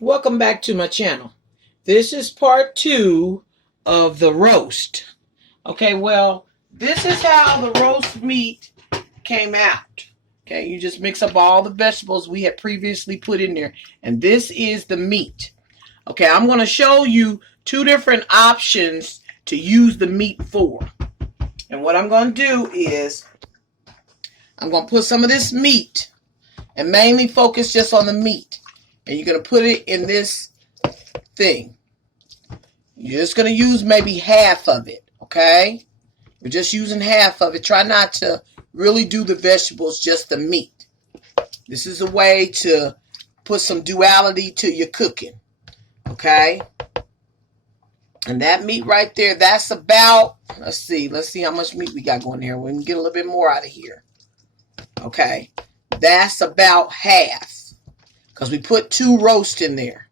Welcome back to my channel. This is part 2 of the roast. Okay, well, this is how the roast meat came out. Okay, you just mix up all the vegetables we had previously put in there. And this is the meat. Okay, I'm going to show you 2 different options to use the meat for. And what I'm going to do is I'm going to put some of this meat and mainly focus just on the meat. And you're going to put it in this thing. You're just going to use maybe half of it, okay? We're just using half of it. Try not to really do the vegetables, just the meat. This is a way to put some duality to your cooking, okay? And that meat right there, that's about, let's see how much meat we got going here. We can get a little bit more out of here. Okay, that's about half. Because we put 2 roast in there.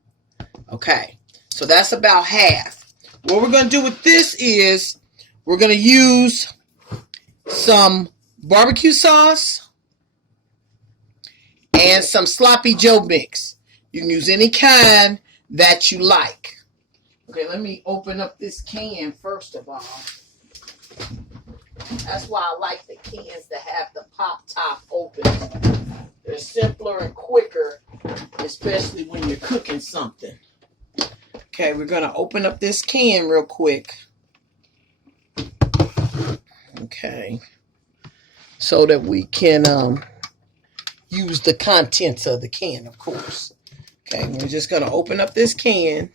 Okay. So that's about half. What we're going to do with this is we're going to use some barbecue sauce and some sloppy Joe mix. You can use any kind that you like. Okay, let me open up this can first of all. That's why I like the cans to have the pop top open. They're simpler and quicker, especially when you're cooking something. Okay, we're going to open up this can real quick. Okay. So that we can use the contents of the can, of course. Okay, we're just going to open up this can.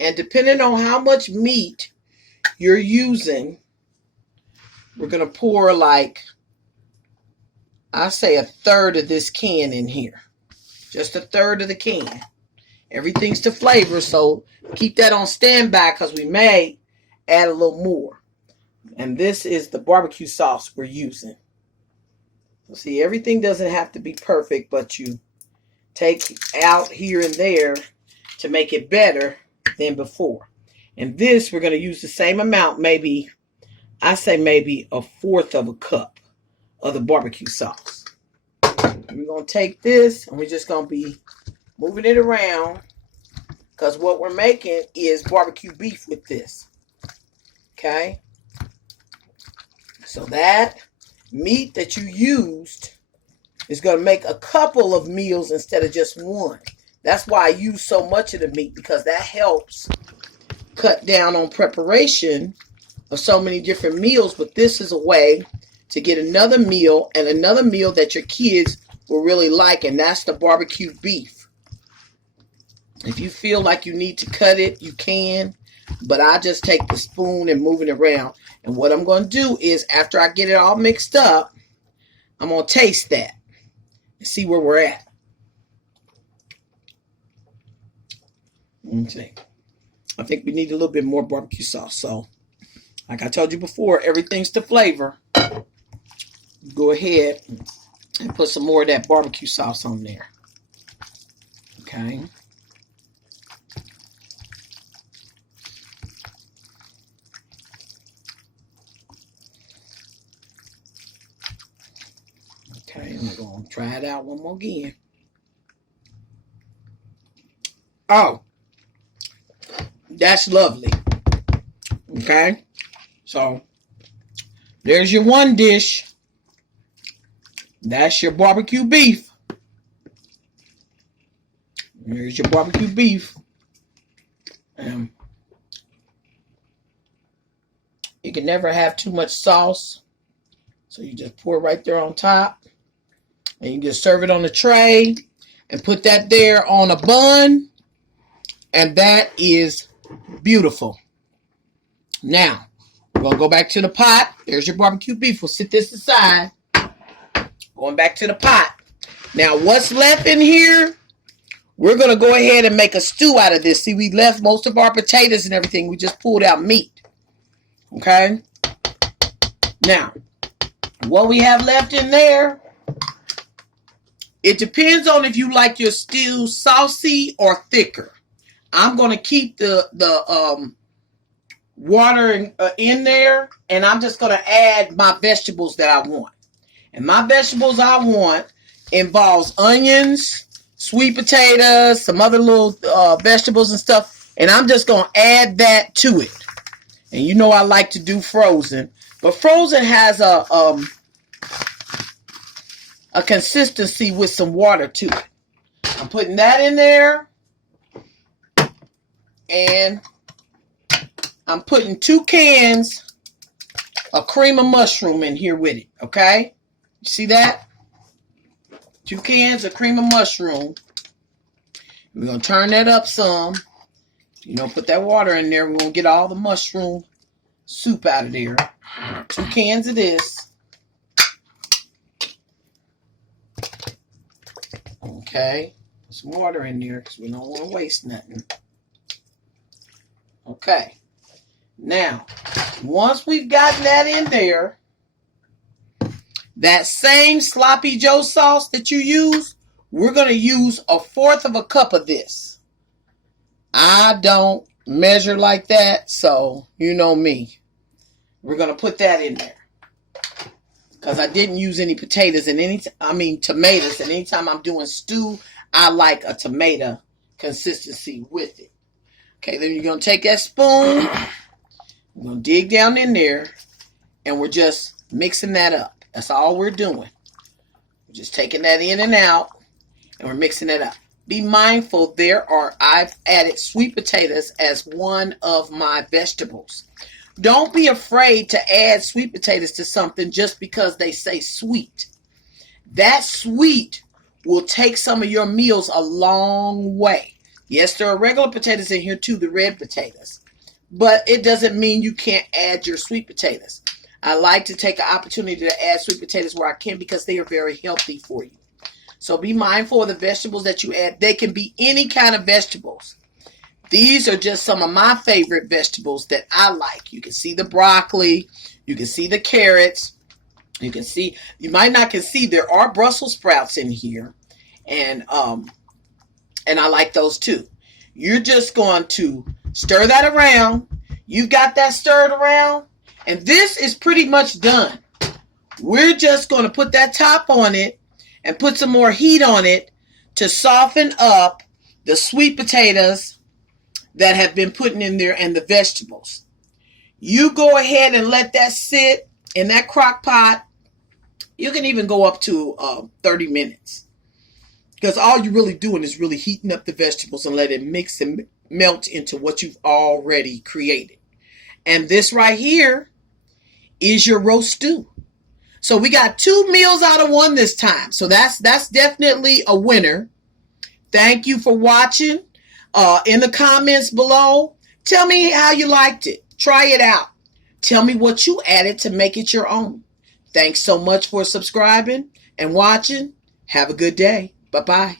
And depending on how much meat you're using, we're going to pour like, I say 1/3 of this can in here. Just 1/3 of the can. Everything's to flavor, so keep that on standby because we may add a little more. And this is the barbecue sauce we're using. See, everything doesn't have to be perfect, but you take out here and there to make it better than before. And this, we're going to use the same amount, maybe, I say maybe 1/4 of a cup of the barbecue sauce. And we're going to take this and we're just going to be moving it around because what we're making is barbecue beef with this. Okay? So that meat that you used is going to make a couple of meals instead of just one. That's why I use so much of the meat, because that helps cut down on preparation of so many different meals. But this is a way to get another meal, and another meal that your kids will really like, and that's the barbecue beef. If you feel like you need to cut it, you can, but I just take the spoon and move it around. And what I'm going to do is, after I get it all mixed up, I'm going to taste that and see where we're at. Okay. I think we need a little bit more barbecue sauce. So, like I told you before, everything's to flavor. Go ahead and put some more of that barbecue sauce on there. Okay. Okay, I'm going to try it out one more again. Oh. That's lovely. Okay. So, there's your one dish. That's your barbecue beef. Here's your barbecue beef. You can never have too much sauce. So you just pour it right there on top. And you just serve it on the tray. And put that there on a bun. And that is beautiful. Now, we're going to go back to the pot. There's your barbecue beef. We'll sit this aside. Going back to the pot. Now, what's left in here? We're going to go ahead and make a stew out of this. See, we left most of our potatoes and everything. We just pulled out meat. Okay? Now, what we have left in there, it depends on if you like your stew saucy or thicker. I'm going to keep the water in there, and I'm just going to add my vegetables that I want. And my vegetables I want involves onions, sweet potatoes, some other little vegetables and stuff. And I'm just going to add that to it. And you know I like to do frozen. But frozen has a consistency with some water to it. I'm putting that in there. And I'm putting 2 cans of cream of mushroom in here with it. Okay? You see that? 2 cans of cream of mushroom. We're going to turn that up some. You know, put that water in there. We're going to get all the mushroom soup out of there. 2 cans of this. Okay. Some water in there because we don't want to waste nothing. Okay. Now, once we've gotten that in there, that same sloppy Joe sauce that you use, we're going to use 1/4 cup of this. I don't measure like that, so you know me. We're going to put that in there. Because I didn't use any potatoes and tomatoes. And anytime I'm doing stew, I like a tomato consistency with it. Okay, then you're going to take that spoon. We're going to dig down in there. And we're just mixing that up. That's all we're doing. We're just taking that in and out. And we're mixing it up. Be mindful, I've added sweet potatoes as one of my vegetables. Don't be afraid to add sweet potatoes to something just because they say sweet. That sweet will take some of your meals a long way. Yes, there are regular potatoes in here too, the red potatoes. But it doesn't mean you can't add your sweet potatoes. I like to take an opportunity to add sweet potatoes where I can because they are very healthy for you. So be mindful of the vegetables that you add. They can be any kind of vegetables. These are just some of my favorite vegetables that I like. You can see the broccoli. You can see the carrots. You might not can see there are Brussels sprouts in here. And I like those too. You're just going to stir that around. You got that stirred around. And this is pretty much done. We're just going to put that top on it and put some more heat on it to soften up the sweet potatoes that have been put in there and the vegetables. You go ahead and let that sit in that crock pot. You can even go up to 30 minutes. Because all you're really doing is really heating up the vegetables and let it mix and melt into what you've already created. And this right here is your roast stew. So we got 2 meals out of 1 this time. So that's definitely a winner. Thank you for watching. In the comments below, tell me how you liked it. Try it out. Tell me what you added to make it your own. Thanks so much for subscribing and watching. Have a good day. Bye-bye.